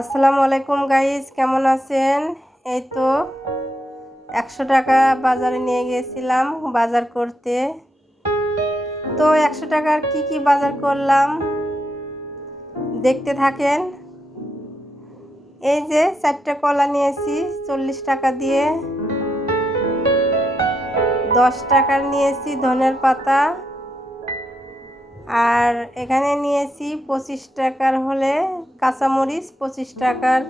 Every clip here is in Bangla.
আসসালামু আলাইকুম গাইস, কেমন আছেন? এই তো 100 টাকা বাজারে নিয়ে গিয়েছিলাম বাজার করতে। তো 100 টাকার কি বাজার করলাম দেখতে থাকেন। এই যে 4টা কলা নিয়েছি 40 টাকা দিয়ে, 10 টাকার নিয়েছি ধনের পাতা, আর এখানে নিয়েছি 25 টাকার হলে কাঁচামরিচ, 25 টাকার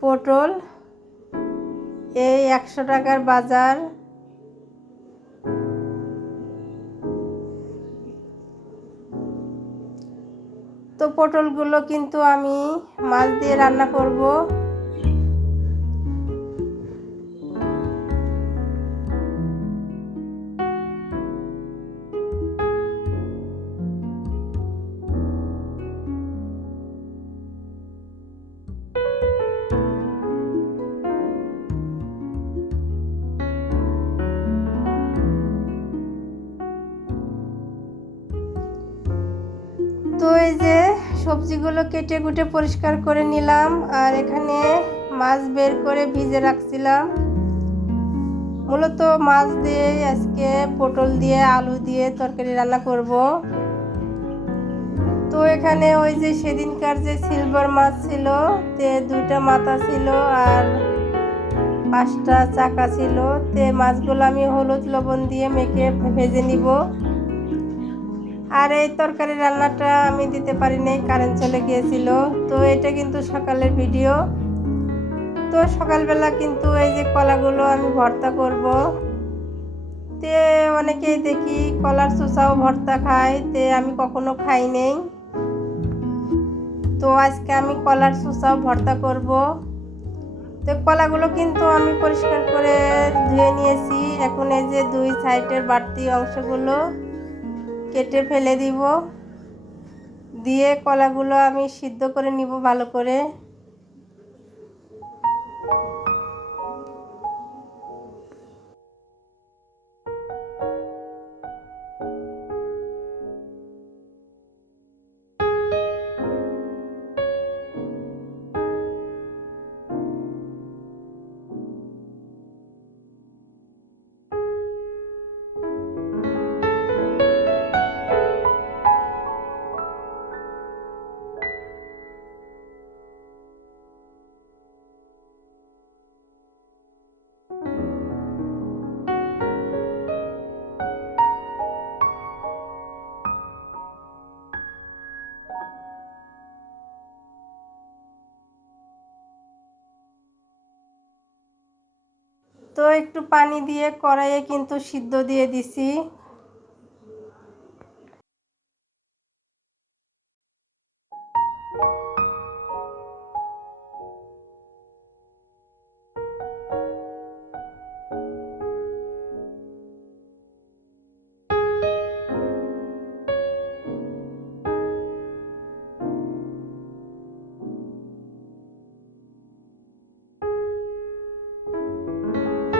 পটল। এই 100 টাকার বাজার। তো পটলগুলো কিন্তু আমি মাছ দিয়ে রান্না করব। তো এই যে সবজিগুলো কেটে কুটে পরিষ্কার করে নিলাম, আর এখানে মাছ বের করে ভিজে রাখছিলাম। মূলত মাছ দিয়ে আজকে পটল দিয়ে আলু দিয়ে তরকারি রান্না করব। তো এখানে ওই যে সেদিনকার যে সিলভার মাছ ছিল, তে 2টা মাথা ছিল আর 5টা চাকা ছিল। তে মাছগুলো আমি হলুদ লবণ দিয়ে মেখে ভেজে নিব। আর এই তরকারি রান্নাটা আমি দিতে পারি নাই, কারেন্ট চলে গিয়েছিল। তো এটা কিন্তু সকালের ভিডিও। তো সকালবেলা কিন্তু এই যে কলাগুলো আমি ভর্তা করব। তে অনেকেই দেখি কলার চোষাও ভর্তা খায়, তে আমি কখনো খাই নাই। তো আজকে আমি কলার চোষাও ভর্তা করব। তো কলাগুলো কিন্তু আমি পরিষ্কার করে ধুয়ে নিয়েছি। এখন এই যে 2 সাইডের বাড়তি অংশগুলো কেটে ফেলে দিব, দিয়ে কলাগুলো আমি সিদ্ধ করে নিব ভালো করে। তো একটু পানি দিয়ে কড়াইয়ে কিন্তু সিদ্ধ দিয়ে দিছি।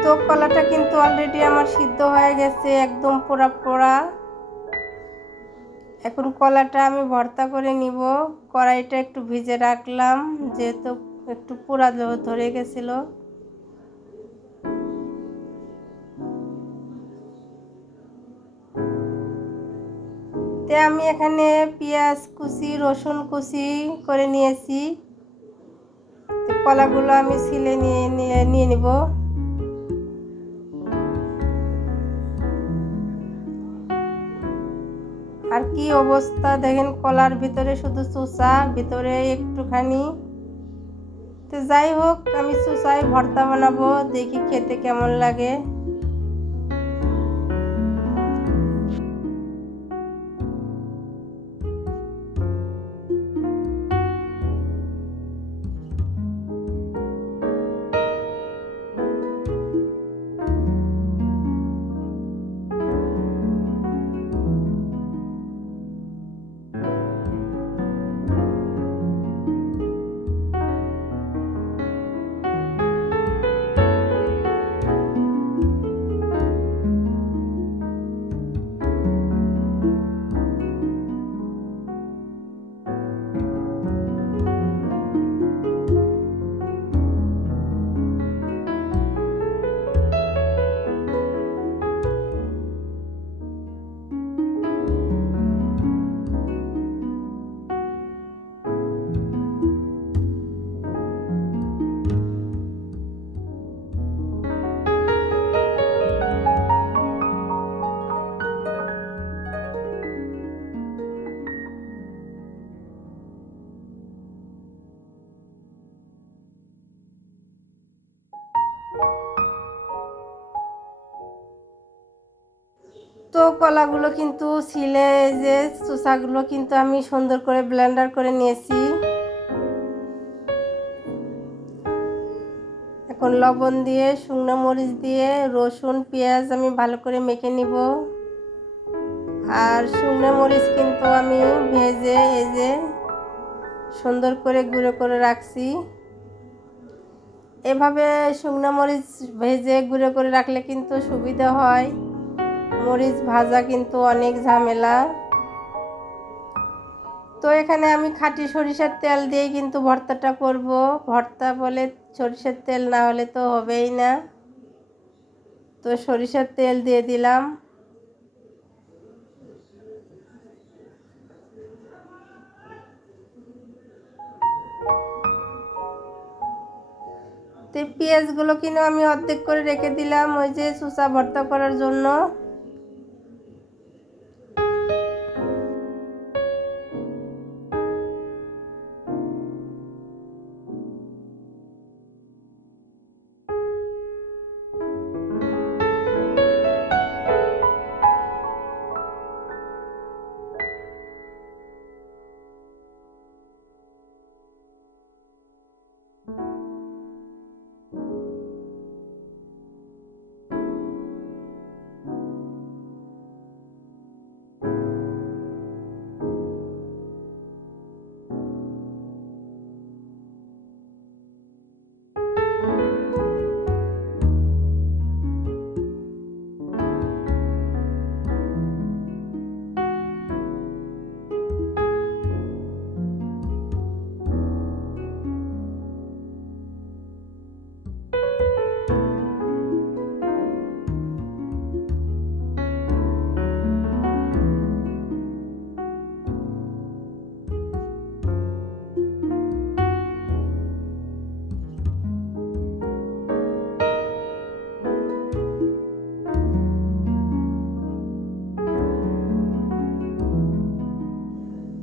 তো কলাটা কিন্তু অলরেডি আমার সিদ্ধ হয়ে গেছে, একদম পোড়া পোড়া। এখন কলাটা আমি ভর্তা করে নিব। কড়াইটা একটু ভিজে রাখলাম, যেহেতু একটু পোড়া ধরে গেছিল। তে আমি এখানে পেঁয়াজ কুচি, রসুন কুচি করে নিয়েছি। কলাগুলো আমি ছিলে নিয়ে নিব। আর কি অবস্থা দেখেন, কলার ভিতরে শুধু চোষা, ভিতরে একটুখানি। তো যাই হোক, আমি চোষায় ভর্তা বানাবো, দেখি খেতে কেমন লাগে। কলাগুলো কিন্তু ছিলে যে চোষাগুলো কিন্তু আমি সুন্দর করে ব্লেন্ডার করে নিয়েছি। এখন লবণ দিয়ে, শুকনো মরিচ দিয়ে, রসুন পেঁয়াজ আমি ভালো করে মেখে নিব। আর শুকনো মরিচ কিন্তু আমি ভেজে এই যে সুন্দর করে গুঁড়ো করে রাখছি। এভাবে শুকনো মরিচ ভেজে গুঁড়ো করে রাখলে কিন্তু সুবিধা হয়। মরিচ ভাজা কিন্তু অনেক ঝামেলা। তো এখানে আমি খাঁটি সরিষার তেল দিয়ে কিন্তু ভর্তাটা করব। ভর্তা বলে সরিষার তেল না হলে তো হবেই না। তো সরিষার তেল দিয়ে দিলাম। তো পেঁয়াজগুলো কিনে আমি অর্ধেক করে রেখে দিলাম ওই যে শসা ভর্তা করার জন্য।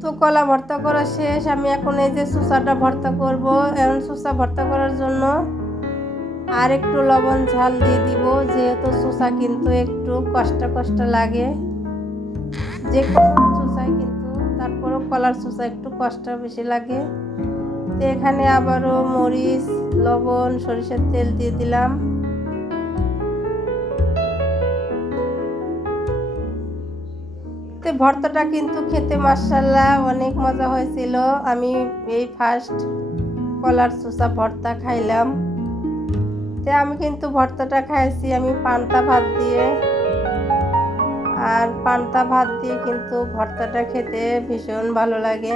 তো কলা ভর্তা করা শেষ। আমি এখন এই যে শসাটা ভর্তা করব। এখন শসা ভর্তা করার জন্য আর একটু লবণ ঝাল দিয়ে দিব, যেহেতু শসা কিন্তু একটু কষ্ট কষ্ট লাগে। যে কোনো শসায় কিন্তু তারপরও কলার শসা একটু কষ্ট বেশি লাগে। তো এখানে আবারও মরিচ, লবণ, সরিষার তেল দিয়ে দিলাম। তো ভর্তাটা কিন্তু খেতে মাশাআল্লাহ অনেক মজা হয়েছিল। আমি এই ফার্স্ট কলার শসা ভর্তা খাইলাম। তো আমি কিন্তু ভর্তাটা খাইছি আমি পান্তা ভাত দিয়ে। আর পান্তা ভাত দিয়ে কিন্তু ভর্তাটা খেতে ভীষণ ভালো লাগে।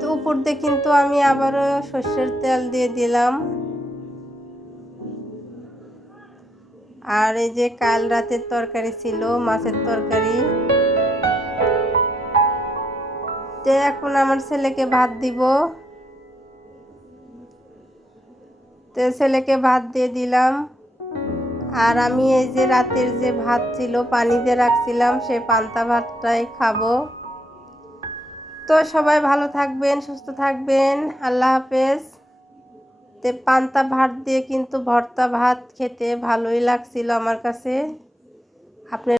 তো উপর দিয়ে কিন্তু আমি আবারও সর্ষের তেল দিয়ে দিলাম। আর এই যে কাল রাতের তরকারি ছিল, মাছের তরকারি। তো এখন আমার ছেলেকে ভাত দিব। তো ছেলেকে ভাত দিয়ে দিলাম। আর আমি এই যে রাতের যে ভাত ছিল পানি দিয়ে রাখছিলাম, সেই পান্তা ভাতটাই খাবো। তো সবাই ভালো থাকবেন, সুস্থ থাকবেন। আল্লাহ হাফেজ। তো পান্তা ভাত দিয়ে কিন্তু ভর্তা ভাত খেতে ভালোই লাগছিল আমার কাছে। আপনি